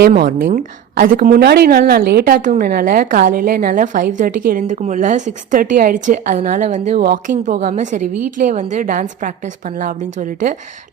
Day morning. அதுக்கு முன்னாடி நாள் நான் லேட்டாக தூங்கினால காலையில் என்னால் 5:30க்கு எழுந்துக்க முடியல. 6:30 ஆயிடுச்சு. அதனால வாக்கிங் போகாமல் சரி வீட்டிலே டான்ஸ் ப்ராக்டிஸ் பண்ணலாம் அப்படின்னு சொல்லிட்டு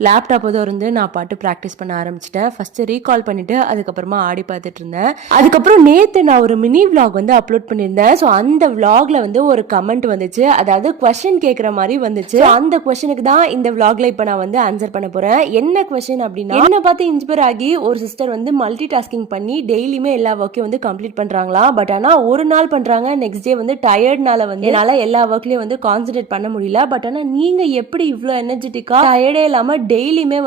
லேப்டாப் இருந்து நான் பாட்டு ப்ராக்டிஸ் பண்ண ஆரம்பிச்சிட்டேன். ஃபர்ஸ்ட் ரீகால் பண்ணிட்டு அதுக்கப்புறமா ஆடி பார்த்துட்டு இருந்தேன். அதுக்கப்புறம் நேற்று நான் ஒரு மினி விளாக் அப்லோட் பண்ணியிருந்தேன். ஸோ அந்த விளாக்ல ஒரு கமெண்ட் வந்துச்சு, அதாவது கொஸ்டின் கேட்குற மாதிரி வந்துச்சு. அந்த கொஸ்டினுக்கு தான் இந்த விளாக்ல இப்போ நான் ஆன்சர் பண்ண போறேன். என்ன கொஸ்டின் அப்படின்னா, என்னை பார்த்து இன்ஸ்பயர் ஆகி ஒரு சிஸ்டர் மல்டி டாஸ்கிங் பண்ணி டெய்லியுமே எல்லா ஒர்க்கையும் கம்ப்ளீட் பண்றாங்களா. பட் ஆனா ஒரு நாள் பண்றாங்க, நெக்ஸ்ட் டே டயர்ட்னால என்னால எல்லா ஒர்க்லயும் கான்சென்ட்ரேட் பண்ண முடியல. பட் ஆனா நீங்க எப்படி இவ்வளவு எனர்ஜெட்டிக்கா டயர்டே இல்லாம டெய்லியுமே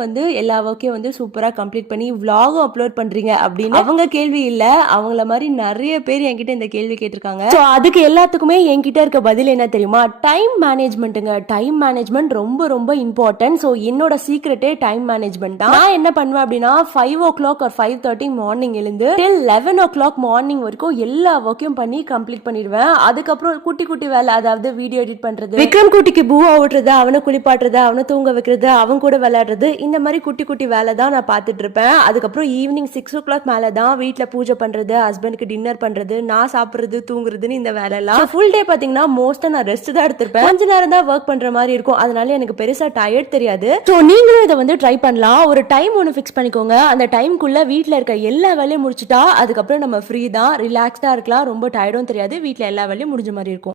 எல்லா ஒர்க்கையும் சூப்பரா கம்ப்ளீட் பண்ணி விளாகும் அப்லோட் பண்றீங்க அப்படின்னு அவங்க கேள்வி இல்ல, அவங்கள மாதிரி நிறைய பேர் என்கிட்ட இந்த கேள்வி கேட்டிருக்காங்க. ஸோ அதுக்கு எல்லாத்துக்குமே என்கிட்ட இருக்க பதில் என்ன தெரியுமா? டைம் மேனேஜ்மெண்ட்டுங்க. டைம் மேனேஜ்மெண்ட் ரொம்ப ரொம்ப இம்பார்ட்டன்ட். ஸோ என்னோட சீக்ரெட்டே டைம் மேனேஜ்மெண்ட் தான். நான் என்ன பண்ணுவேன் அப்படின்னா 5 o'clock or 5:30 மார்னிங் எழுந்து till 11 o'clock மார்னிங் வரைக்கும் எல்லா ஒர்க்கையும் பண்ணி கம்ப்ளீட் பண்ணிடுவேன். அதுக்கப்புறம் குட்டி குட்டி வேலை, அதாவது வீடியோ எடிட் பண்றது, விக்ரம் குட்டிக்கு பூவா ஓட்டுறது, அவனை குளிப்பாட்டுறது, அவனை தூங்க வைக்கிறது, அவன் கூட விளையாடுறது, இந்த மாதிரி குட்டி குட்டி வேலை தான் நான் பார்த்துட்டு இருப்பேன். அதுக்கப்புறம் ஈவினிங் 6 o'clock மேலே தான் வீட்டில் பூஜை பண்றது, ஹஸ்பண்டுக்கு டின்னர் பண்றது, நான் சாப்பிட்றது, தூங்குறதுன்னு இந்த வேலை எல்லாம். ஃபுல் டே பார்த்தீங்கன்னா மோஸ்ட்டாக நான் ரெஸ்ட் தான் எடுத்திருப்பேன். கொஞ்ச நேரம் தான் ஒர்க் பண்ற மாதிரி இருக்கும். அதனால எனக்கு பெருசா டயர்ட் தெரியாது. ஸோ நீங்களும் இதை ட்ரை பண்ணலாம். ஒரு டைம் ஒன்று ஃபிக்ஸ் பண்ணிக்கோங்க. அந்த டைம்குள்ள வீட்டில் இருக்க எல்லா வேலையும் முடிச்சுட்டா அதுக்கப்புறம் நம்ம ஃப்ரீ தான், ரிலாக்ஸ்டா இருக்கலாம். ரொம்ப டயர்டும் தெரியாது, வீட்டில் எல்லா வேலையும் முடிஞ்ச மாதிரி இருக்கும்.